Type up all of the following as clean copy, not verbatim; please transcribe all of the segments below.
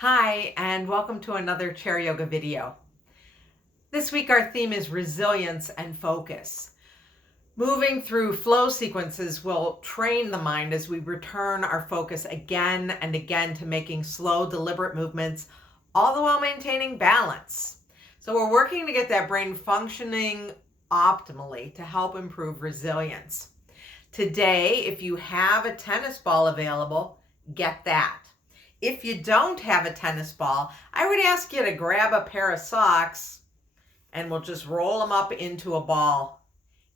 Hi, and welcome to another chair yoga video. This week our theme is resilience and focus. Moving through flow sequences will train the mind as we return our focus again and again to making slow, deliberate movements, all the while maintaining balance. So we're working to get that brain functioning optimally to help improve resilience. Today, if you have a tennis ball available, get that. If you don't have a tennis ball, I would ask you to grab a pair of socks and we'll just roll them up into a ball.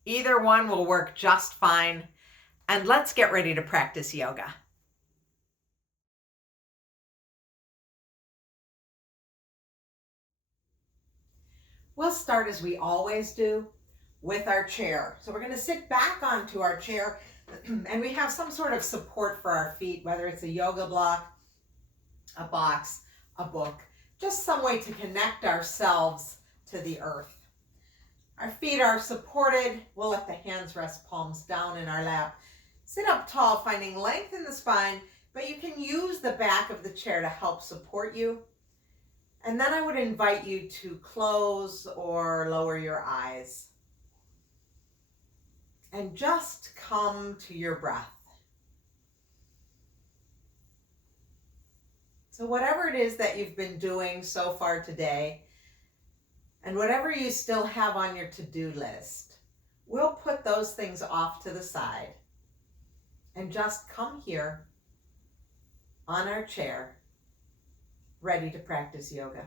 Either one will work just fine. And let's get ready to practice yoga. We'll start as we always do with our chair. So we're going to sit back onto our chair and we have some sort of support for our feet, whether it's a yoga block, a box, a book, just some way to connect ourselves to the earth. Our feet are supported. We'll let the hands rest palms down in our lap. Sit up tall, finding length in the spine, but you can use the back of the chair to help support you. And then I would invite you to close or lower your eyes and just come to your breath. So whatever it is that you've been doing so far today, and whatever you still have on your to-do list, we'll put those things off to the side and just come here on our chair, ready to practice yoga.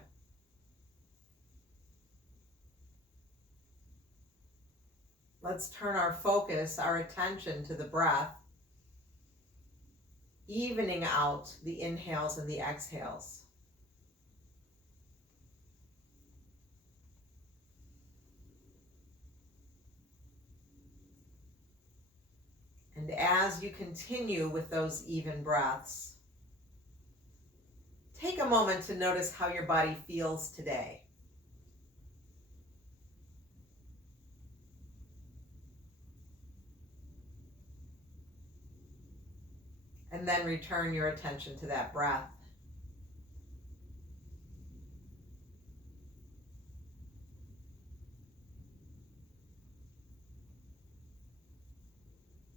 Let's turn our focus, our attention to the breath, evening out the inhales and the exhales. And as you continue with those even breaths, take a moment to notice how your body feels today. And then return your attention to that breath.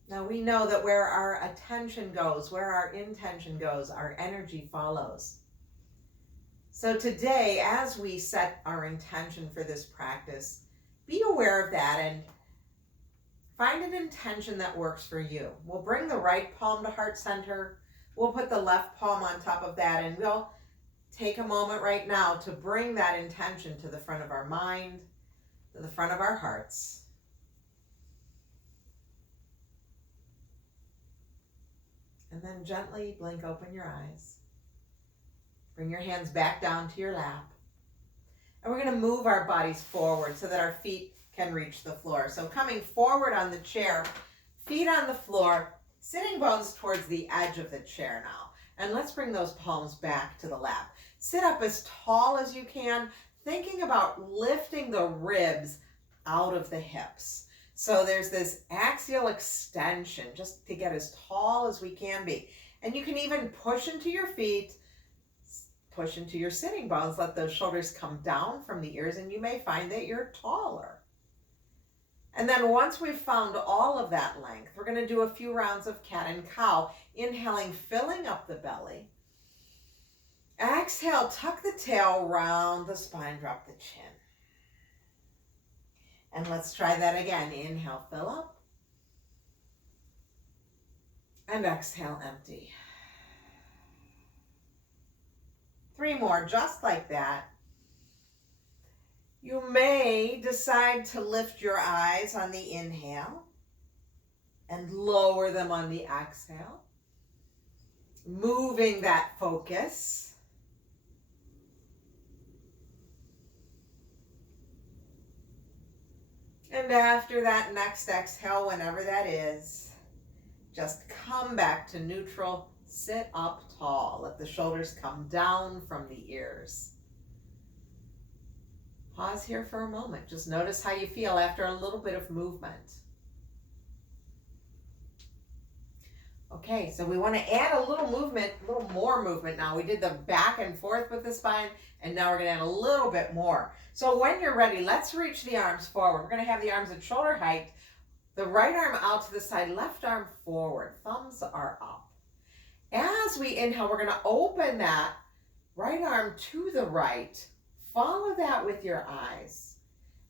Now we know that where our attention goes, where our intention goes, our energy follows. So today, as we set our intention for this practice, be aware of that and find an intention that works for you. We'll bring the right palm to heart center. We'll put the left palm on top of that, and we'll take a moment right now to bring that intention to the front of our mind, to the front of our hearts. And then gently blink open your eyes. Bring your hands back down to your lap. And we're going to move our bodies forward so that our feet can reach the floor. So coming forward on the chair, feet on the floor, sitting bones towards the edge of the chair now. And let's bring those palms back to the lap. Sit up as tall as you can, thinking about lifting the ribs out of the hips. So there's this axial extension just to get as tall as we can be. And you can even push into your feet, push into your sitting bones, let those shoulders come down from the ears, and you may find that you're taller. And then once we've found all of that length, we're going to do a few rounds of cat and cow. Inhaling, filling up the belly. Exhale, tuck the tail, round the spine, drop the chin. And let's try that again. Inhale, fill up. And exhale, empty. 3 more, just like that. You may decide to lift your eyes on the inhale and lower them on the exhale, moving that focus. And after that next exhale, whenever that is, just come back to neutral, sit up tall. Let the shoulders come down from the ears. Pause here for a moment. Just notice how you feel after a little bit of movement. Okay, so we want to add a little movement, a little more movement now. We did the back and forth with the spine, and now we're going to add a little bit more. So when you're ready, let's reach the arms forward. We're going to have the arms at shoulder height, the right arm out to the side, left arm forward, thumbs are up. As we inhale, we're going to open that right arm to the right. Follow that with your eyes.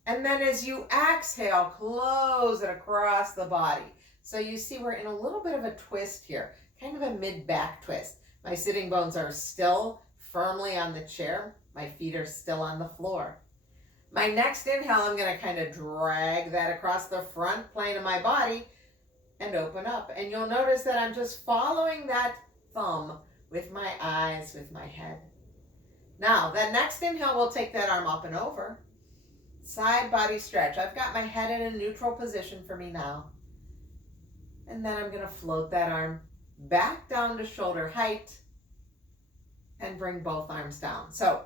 And then as you exhale, close it across the body. So you see we're in a little bit of a twist here, kind of a mid-back twist. My sitting bones are still firmly on the chair. My feet are still on the floor. My next inhale, I'm going to kind of drag that across the front plane of my body and open up. And you'll notice that I'm just following that thumb with my eyes, with my head. Now, that next inhale, we'll take that arm up and over. Side body stretch. I've got my head in a neutral position for me now. And then I'm going to float that arm back down to shoulder height and bring both arms down. So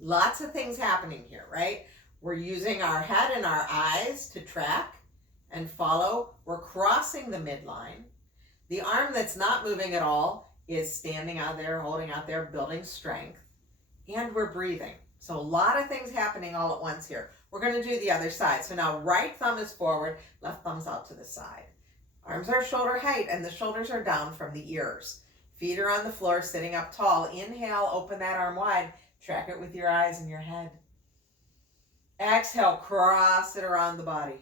lots of things happening here, right? We're using our head and our eyes to track and follow. We're crossing the midline. The arm that's not moving at all is standing out there, holding out there, building strength. And we're breathing. So a lot of things happening all at once here. We're going to do the other side. So now right thumb is forward, left thumb's out to the side. Arms are shoulder height and the shoulders are down from the ears. Feet are on the floor, sitting up tall. Inhale, open that arm wide. Track it with your eyes and your head. Exhale, cross it around the body.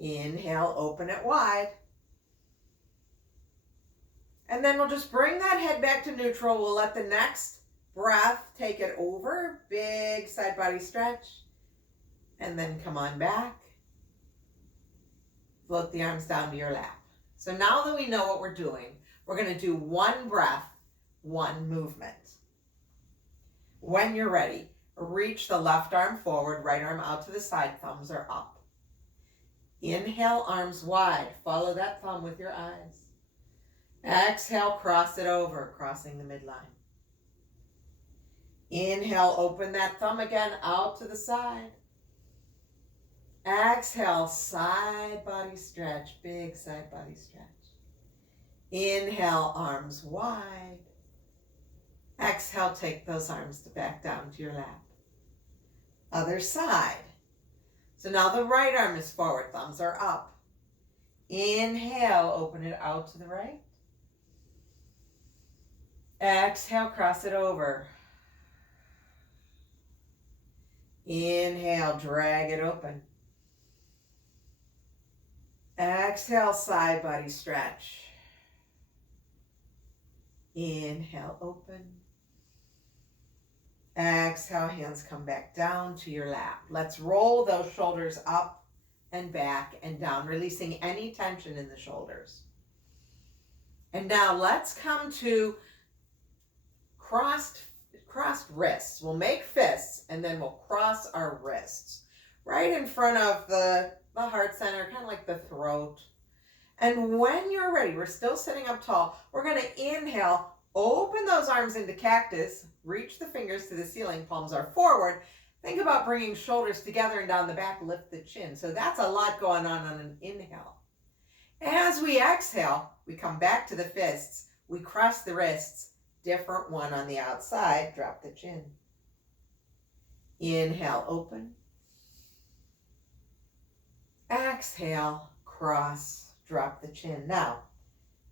Inhale, open it wide. And then we'll just bring that head back to neutral. We'll let the next breath take it over. Big side body stretch. And then come on back. Float the arms down to your lap. So now that we know what we're doing, we're going to do one breath, one movement. When you're ready, reach the left arm forward, right arm out to the side, thumbs are up. Inhale, arms wide. Follow that thumb with your eyes. Exhale, cross it over, crossing the midline. Inhale, open that thumb again out to the side. Exhale, side body stretch, big side body stretch. Inhale, arms wide. Exhale, take those arms back down to your lap. Other side. So now the right arm is forward, thumbs are up. Inhale, open it out to the right. Exhale, cross it over. Inhale, drag it open. Exhale, side body stretch. Inhale, open. Exhale, hands come back down to your lap. Let's roll those shoulders up and back and down, releasing any tension in the shoulders. And now let's come to crossed wrists. We'll make fists and then we'll cross our wrists right in front of the heart center, kind of like the throat. And when you're ready, we're still sitting up tall. We're going to inhale, open those arms into cactus, reach the fingers to the ceiling, palms are forward. Think about bringing shoulders together and down the back, lift the chin. So that's a lot going on an inhale. As we exhale, we come back to the fists. We cross the wrists, different one on the outside, drop the chin. Inhale, open. Exhale, cross, drop the chin. Now,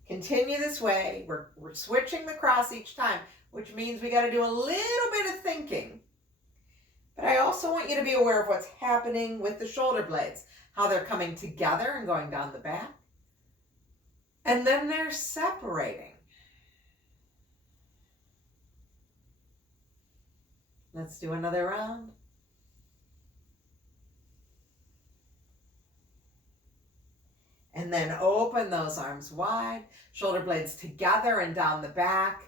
continue this way. We're switching the cross each time, which means we got to do a little bit of thinking. But I also want you to be aware of what's happening with the shoulder blades, how they're coming together and going down the back. And then they're separating. Let's do another round. And then open those arms wide, shoulder blades together and down the back,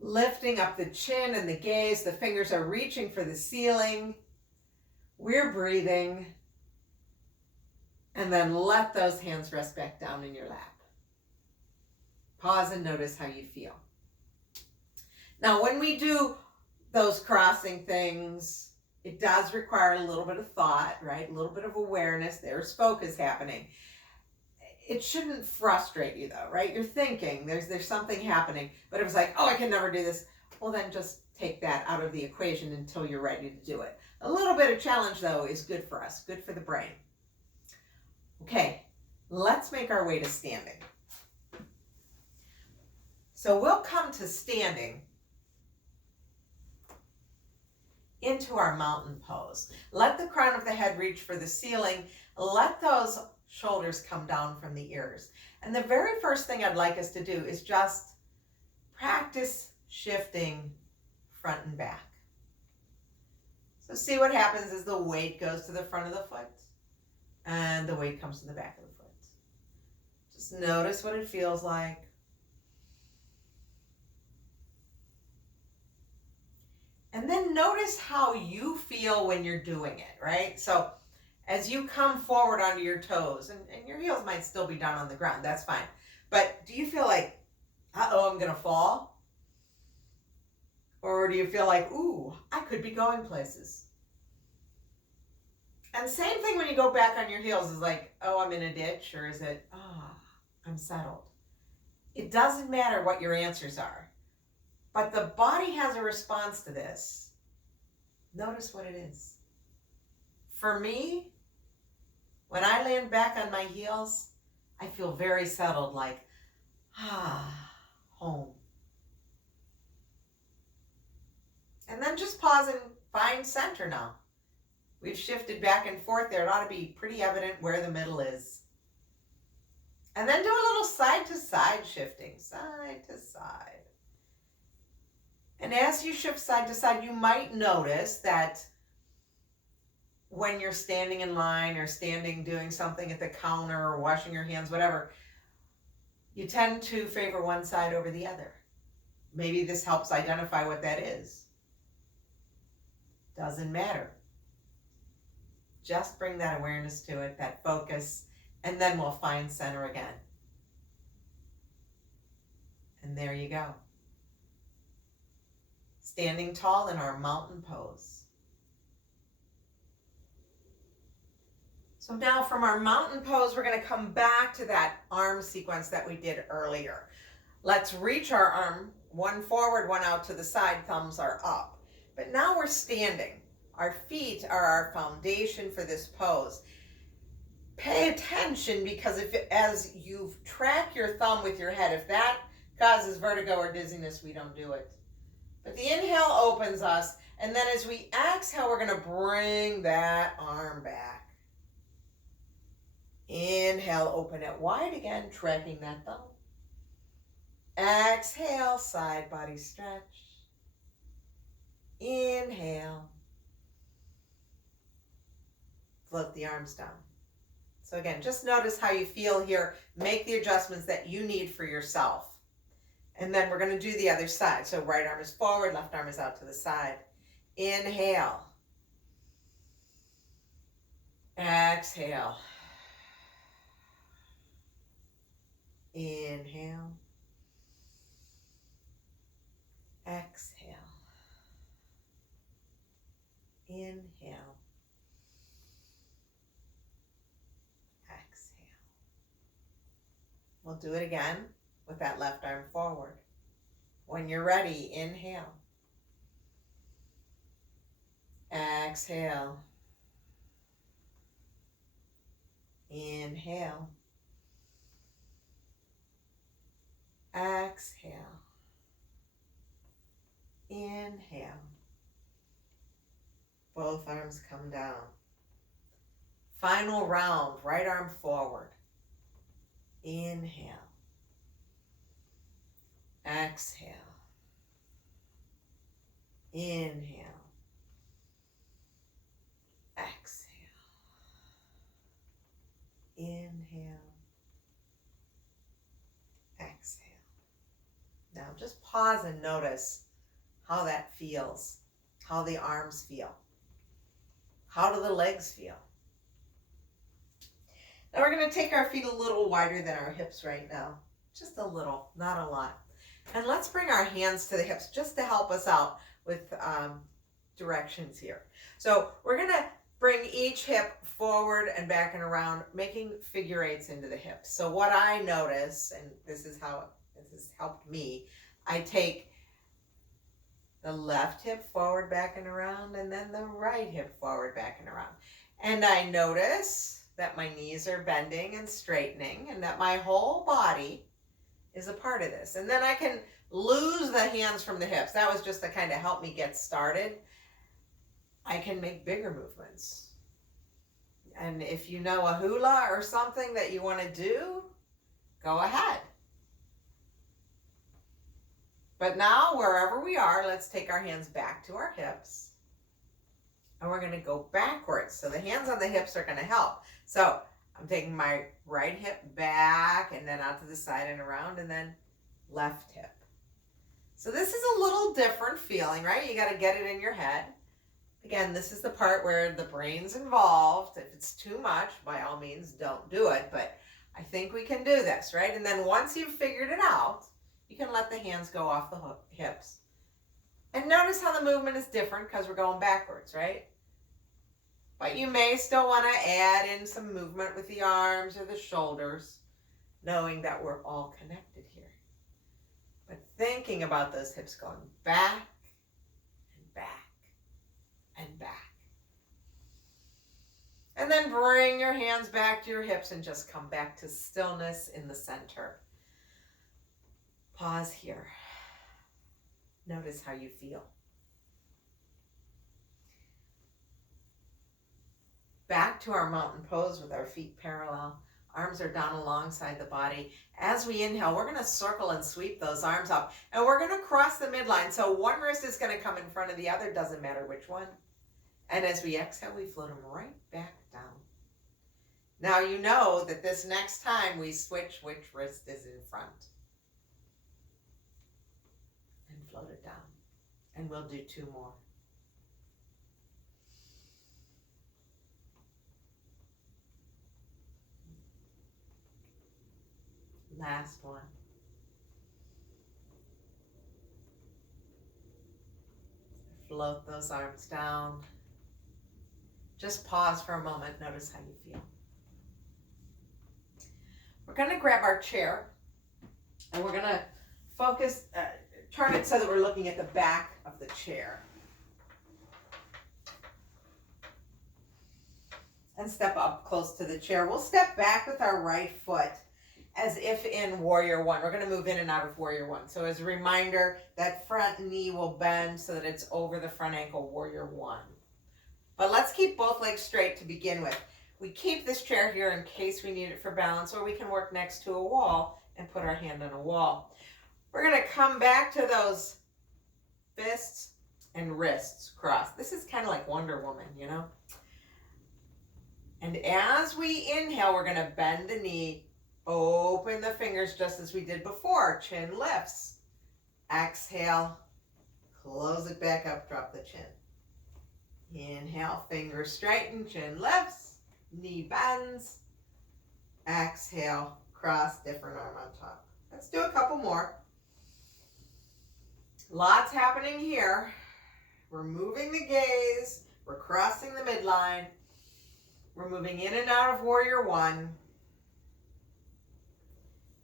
lifting up the chin and the gaze. The fingers are reaching for the ceiling. We're breathing. And then let those hands rest back down in your lap. Pause and notice how you feel. Now, when we do those crossing things, it does require a little bit of thought, right? A little bit of awareness. There's focus happening. it shouldn't frustrate you though, right? You're thinking there's something happening, but it was like, oh, I can never do this. Well, then just take that out of the equation until you're ready to do it. A little bit of challenge though is good for us, good for the brain. Okay, let's make our way to standing. So we'll come to standing into our mountain pose. Let the crown of the head reach for the ceiling. Let those shoulders come down from the ears. And the very first thing I'd like us to do is just practice shifting front and back. So see what happens as the weight goes to the front of the foot and the weight comes to the back of the foot. Just notice what it feels like. And then notice how you feel when you're doing it, right? So as you come forward onto your toes, and your heels might still be down on the ground, that's fine. But do you feel like, uh-oh, I'm gonna fall? Or do you feel like, ooh, I could be going places? And same thing when you go back on your heels is like, oh, I'm in a ditch, or is it, I'm settled? It doesn't matter what your answers are. But the body has a response to this. Notice what it is. For me, when I land back on my heels, I feel very settled, like, home. And then just pause and find center now. We've shifted back and forth there. It ought to be pretty evident where the middle is. And then do a little side to side shifting, side to side. And as you shift side to side, you might notice that when you're standing in line or standing doing something at the counter or washing your hands, whatever, you tend to favor one side over the other. Maybe this helps identify what that is. Doesn't matter. Just bring that awareness to it, that focus, and then we'll find center again. And there you go. Standing tall in our mountain pose. So now from our mountain pose, we're going to come back to that arm sequence that we did earlier. Let's reach our arm, one forward, one out to the side, thumbs are up. But now we're standing. Our feet are our foundation for this pose. Pay attention, because as you track your thumb with your head, if that causes vertigo or dizziness, we don't do it. But the inhale opens us, and then as we exhale, we're going to bring that arm back. Inhale, open it wide again, tracking that thumb. Exhale, side body stretch. Inhale. Float the arms down. So again, just notice how you feel here. Make the adjustments that you need for yourself. And then we're going to do the other side. So right arm is forward, left arm is out to the side. Inhale. Exhale. Inhale. Exhale. Inhale. Exhale. We'll do it again with that left arm forward. When you're ready, inhale. Exhale. Inhale. Exhale. Inhale. Both arms come down. Final round, right arm forward. Inhale. Exhale. Inhale. Exhale. Inhale. Exhale. Now just pause and notice how that feels, how the arms feel. How do the legs feel? Now we're going to take our feet a little wider than our hips right now. Just a little, not a lot. And let's bring our hands to the hips just to help us out with directions here. So we're going to Bring each hip forward and back and around, making figure eights into the hips. So what I notice, and this is how this has helped me, I take the left hip forward, back and around, and then the right hip forward, back and around. And I notice that my knees are bending and straightening and that my whole body is a part of this. And then I can lose the hands from the hips. That was just to kind of help me get started. I can make bigger movements. And if you know a hula or something that you want to do, go ahead. But now, wherever we are, let's take our hands back to our hips. And we're going to go backwards. So the hands on the hips are going to help. So I'm taking my right hip back and then out to the side and around, and then left hip. So this is a little different feeling, right? You got to get it in your head. Again, this is the part where the brain's involved. If it's too much, by all means, don't do it. But I think we can do this, right? And then once you've figured it out, you can let the hands go off the hips. And notice how the movement is different because we're going backwards, right? But you may still want to add in some movement with the arms or the shoulders, knowing that we're all connected here. But thinking about those hips going back and back and back. And then bring your hands back to your hips and just come back to stillness in the center. Pause here. Notice how you feel. Back to our mountain pose with our feet parallel. Arms are down alongside the body. As we inhale, we're going to circle and sweep those arms up. And we're going to cross the midline. So one wrist is going to come in front of the other. Doesn't matter which one. And as we exhale, we float them right back down. Now you know that this next time we switch which wrist is in front. And float it down. And we'll do 2 more. Last one. Float those arms down. Just pause for a moment. Notice how you feel. We're going to grab our chair and we're going to focus, turn it so that we're looking at the back of the chair. And step up close to the chair. We'll step back with our right foot as if in Warrior One. We're going to move in and out of Warrior One. So as a reminder, that front knee will bend so that it's over the front ankle, Warrior One. But let's keep both legs straight to begin with. We keep this chair here in case we need it for balance, or we can work next to a wall and put our hand on a wall. We're going to come back to those fists and wrists crossed. This is kind of like Wonder Woman, you know? And as we inhale, we're going to bend the knee, open the fingers just as we did before. Chin lifts. Exhale, close it back up, drop the chin. Inhale, fingers straighten, chin lifts, knee bends. Exhale, cross, different arm on top. Let's do a couple more. Lots happening here. We're moving the gaze. We're crossing the midline. We're moving in and out of Warrior One.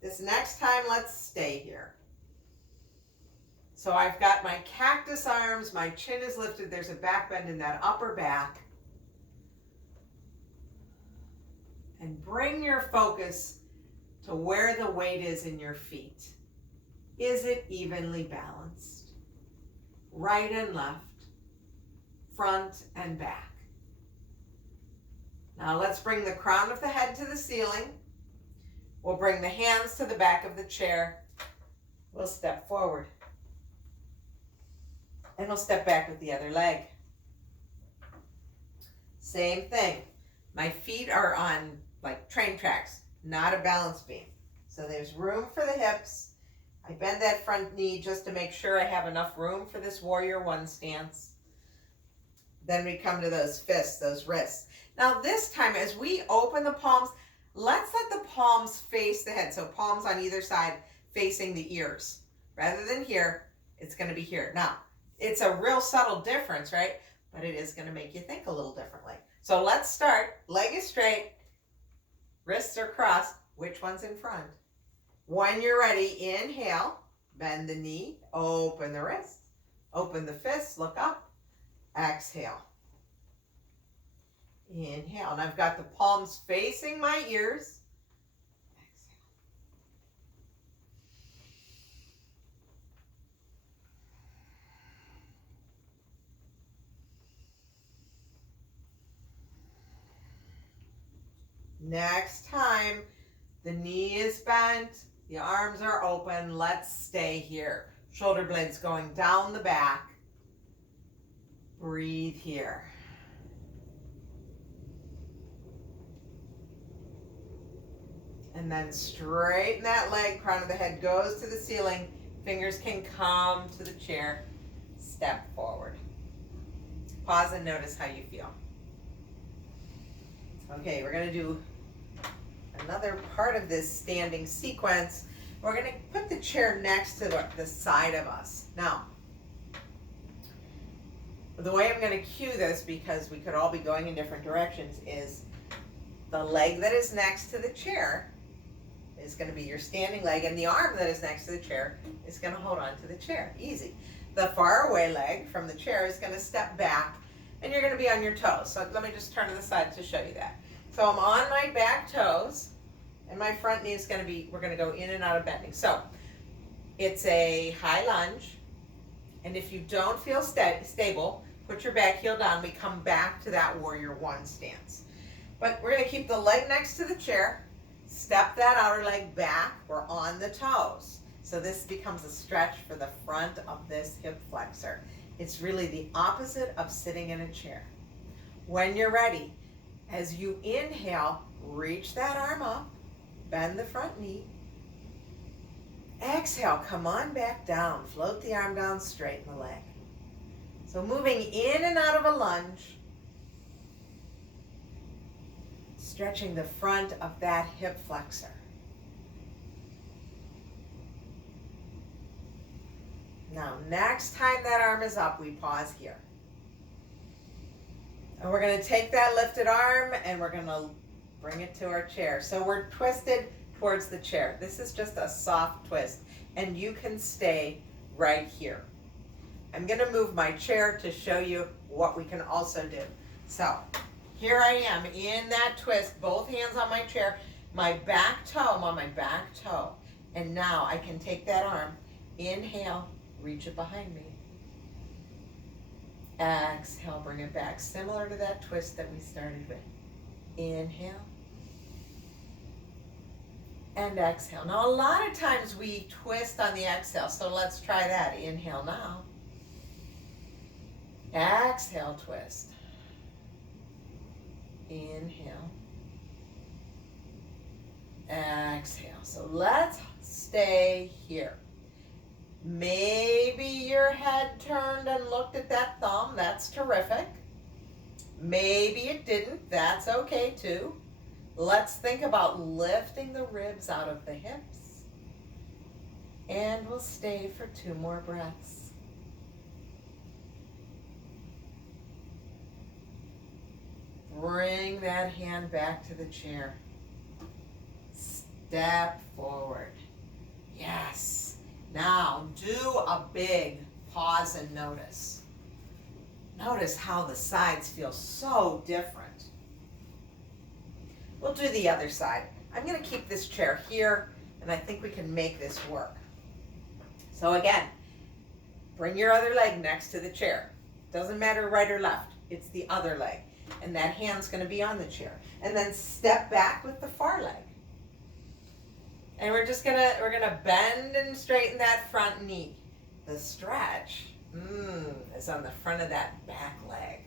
This next time, let's stay here. So I've got my cactus arms, my chin is lifted, there's a back bend in that upper back. And bring your focus to where the weight is in your feet. Is it evenly balanced? Right and left, front and back. Now let's bring the crown of the head to the ceiling. We'll bring the hands to the back of the chair. We'll step forward. And we'll step back with the other leg. Same thing. My feet are on like train tracks, not a balance beam. So there's room for the hips. I bend that front knee just to make sure I have enough room for this Warrior One stance. Then we come to those fists, those wrists. Now this time, as we open the palms, let's let the palms face the head. So palms on either side facing the ears. Rather than here, it's going to be here. Now, it's a real subtle difference, right? But it is going to make you think a little differently. So let's start. Leg is straight, wrists are crossed. Which one's in front? When you're ready, inhale, bend the knee, open the wrist, open the fist, look up, exhale. Inhale, and I've got the palms facing my ears. Exhale. Next time, the knee is bent, the arms are open. Let's stay here. Shoulder blades going down the back. Breathe here. And then straighten that leg, crown of the head goes to the ceiling. Fingers can come to the chair. Step forward. Pause and notice how you feel. Okay, we're going to do another part of this standing sequence. We're going to put the chair next to the side of us. Now, the way I'm going to cue this, because we could all be going in different directions, is the leg that is next to the chair is going to be your standing leg, and the arm that is next to the chair is going to hold on to the chair. Easy. The far away leg from the chair is going to step back, and you're going to be on your toes. So let me just turn to the side to show you that. So I'm on my back toes, and my front knee is going to be, we're going to go in and out of bending. So it's a high lunge, and if you don't feel stable, put your back heel down. We come back to that warrior one stance. But we're going to keep the leg next to the chair, step that outer leg back, we're on the toes. So this becomes a stretch for the front of this hip flexor. It's really the opposite of sitting in a chair. When you're ready, as you inhale, reach that arm up, bend the front knee. Exhale, come on back down, float the arm down, straighten the leg. So moving in and out of a lunge, stretching the front of that hip flexor. Now, next time that arm is up, we pause here. And we're going to take that lifted arm and we're going to bring it to our chair. So we're twisted towards the chair. This is just a soft twist, and you can stay right here. I'm going to move my chair to show you what we can also do. So here I am in that twist, both hands on my chair, my back toe, I'm on my back toe. And now I can take that arm, inhale, reach it behind me. Exhale, bring it back, similar to that twist that we started with. Inhale. And exhale. Now a lot of times we twist on the exhale, so let's try that. Inhale now. Exhale, twist. Inhale. Exhale. So let's stay here. Maybe your head turned and looked at that thumb. That's terrific. Maybe it didn't. That's okay too. Let's think about lifting the ribs out of the hips. And we'll stay for 2 more breaths. Bring that hand back to the chair. Step forward. Yes. Now do a big pause and notice. Notice how the sides feel so different. We'll do the other side. I'm going to keep this chair here, and I think we can make this work. So again, bring your other leg next to the chair. Doesn't matter right or left. It's the other leg. And that hand's going to be on the chair. And then step back with the far leg. And we're gonna bend and straighten that front knee. The stretch is on the front of that back leg.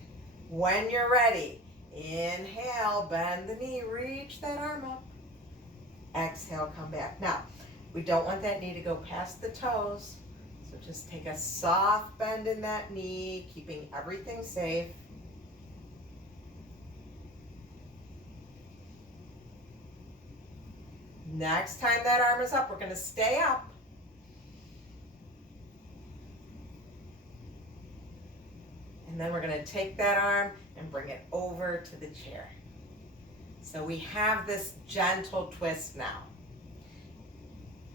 When you're ready, inhale, bend the knee, reach that arm up. Exhale, come back. Now, we don't want that knee to go past the toes, so just take a soft bend in that knee, keeping everything safe. Next time that arm is up, we're going to stay up. And And then we're going to take that arm and bring it over to the chair. So we have this gentle twist now.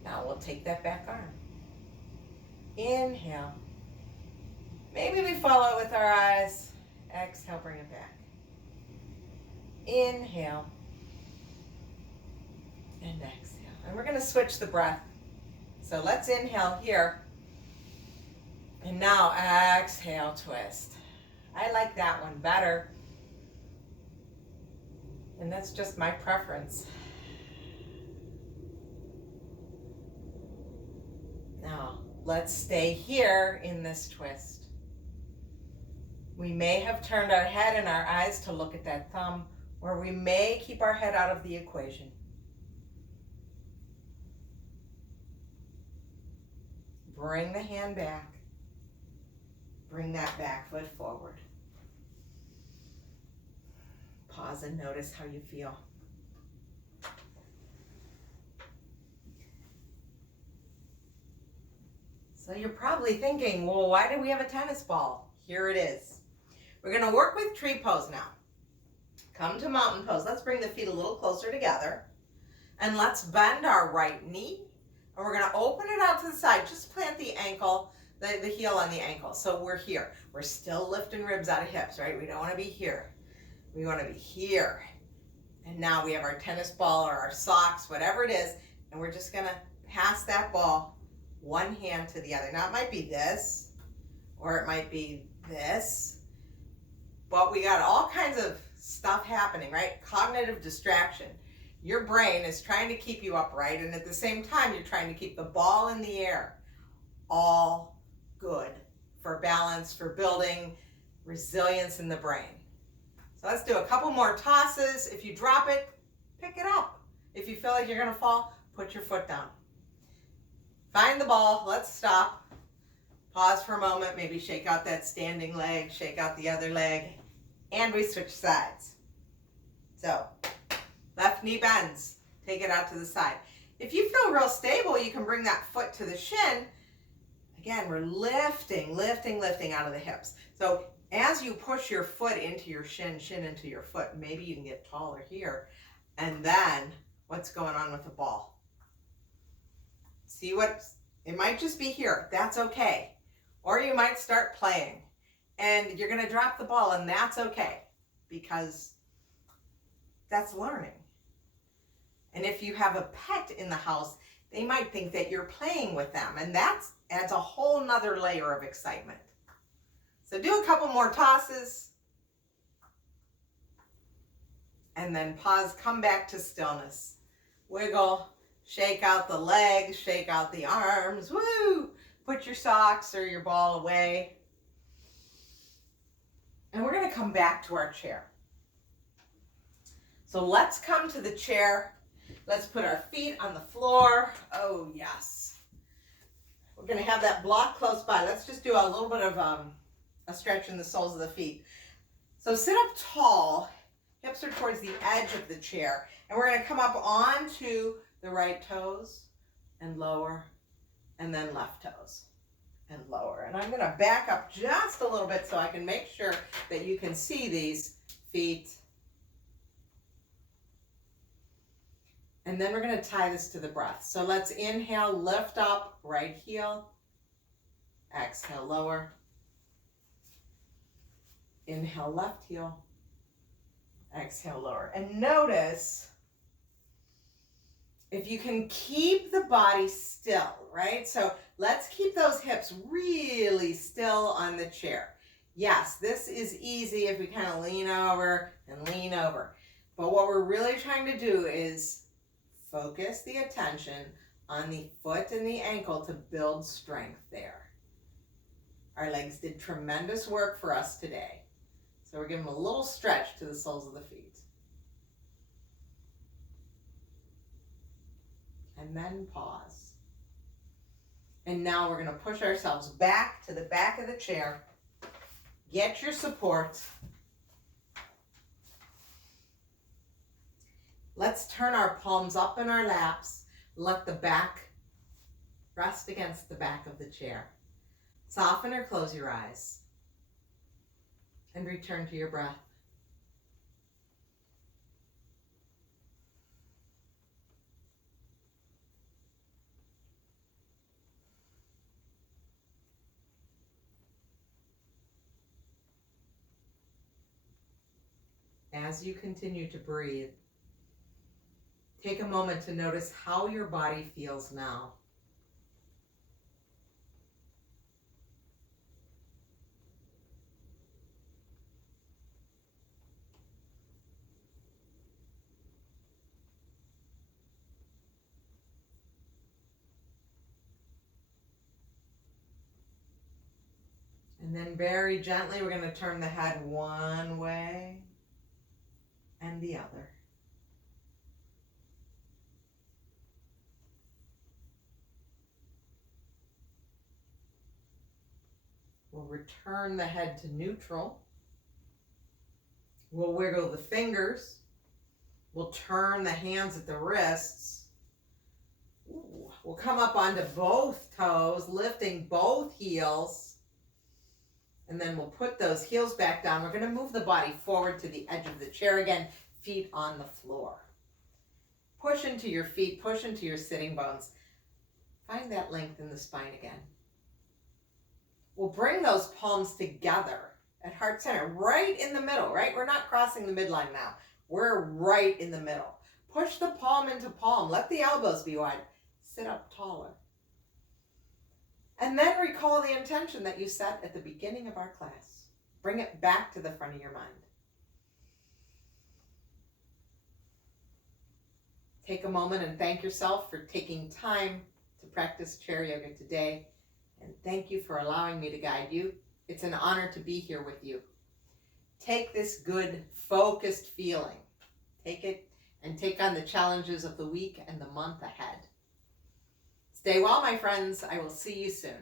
Now we'll take that back arm. Inhale. Maybe we follow it with our eyes. Exhale, bring it back. Inhale. And exhale. And we're going to switch the breath. So let's inhale here. And now exhale, twist. I like that one better. And that's just my preference. Now, let's stay here in this twist. We may have turned our head and our eyes to look at that thumb, or we may keep our head out of the equation. Bring the hand back. Bring that back foot forward. Pause and notice how you feel. So you're probably thinking, well, why do we have a tennis ball? Here it is. We're going to work with tree pose now. Come to mountain pose. Let's bring the feet a little closer together. And let's bend our right knee. And we're going to open it out to the side. Just plant the ankle, the heel on the ankle. So we're here. We're still lifting ribs out of hips, right? We don't want to be here. We want to be here. And now we have our tennis ball or our socks, whatever it is. And we're just going to pass that ball one hand to the other. Now it might be this, or it might be this. But we got all kinds of stuff happening, right? Cognitive distraction. Your brain is trying to keep you upright, and at the same time, you're trying to keep the ball in the air. All good for balance, for building resilience in the brain. So let's do a couple more tosses. If you drop it, pick it up. If you feel like you're gonna fall, put your foot down. Find the ball, let's stop. Pause for a moment, maybe shake out that standing leg, shake out the other leg, and we switch sides. So, left knee bends, take it out to the side. If you feel real stable, you can bring that foot to the shin. Again, we're lifting out of the hips. So as you push your foot into your shin into your foot, maybe you can get taller here. And then, what's going on with the ball? See what, it might just be here, that's okay. Or you might start playing and you're gonna drop the ball, and that's okay, because that's learning. And if you have a pet in the house, they might think that you're playing with them, and that adds a whole nother layer of excitement. So do a couple more tosses, and then pause, come back to stillness. Wiggle, shake out the legs, shake out the arms, woo! Put your socks or your ball away. And we're gonna come back to our chair. So let's come to the chair. Let's put our feet on the floor. Oh yes. We're gonna have that block close by. Let's just do a little bit of a stretch in the soles of the feet. So sit up tall, hips are towards the edge of the chair, and we're gonna come up onto the right toes and lower, and then left toes and lower. And I'm gonna back up just a little bit so I can make sure that you can see these feet. And then we're gonna tie this to the breath. So let's inhale, lift up, right heel. Exhale, lower. Inhale, left heel. Exhale, lower. And notice if you can keep the body still, right? So let's keep those hips really still on the chair. Yes, this is easy if we kind of lean over and lean over. But what we're really trying to do is focus the attention on the foot and the ankle to build strength there. Our legs did tremendous work for us today. So we're giving them a little stretch to the soles of the feet. And then pause. And now we're going to push ourselves back to the back of the chair. Get your support. Let's turn our palms up in our laps. Let the back rest against the back of the chair. Soften or close your eyes. And return to your breath. As you continue to breathe, take a moment to notice how your body feels now. And then very gently, we're going to turn the head one way and the other. We'll return the head to neutral. We'll wiggle the fingers. We'll turn the hands at the wrists. Ooh. We'll come up onto both toes, lifting both heels. And then we'll put those heels back down. We're going to move the body forward to the edge of the chair again, feet on the floor. Push into your feet, push into your sitting bones. Find that length in the spine again. We'll bring those palms together at heart center, right in the middle, right? We're not crossing the midline now. We're right in the middle. Push the palm into palm. Let the elbows be wide. Sit up taller. And then recall the intention that you set at the beginning of our class. Bring it back to the front of your mind. Take a moment and thank yourself for taking time to practice chair yoga today. And thank you for allowing me to guide you. It's an honor to be here with you. Take this good, focused feeling. Take it and take on the challenges of the week and the month ahead. Stay well, my friends. I will see you soon.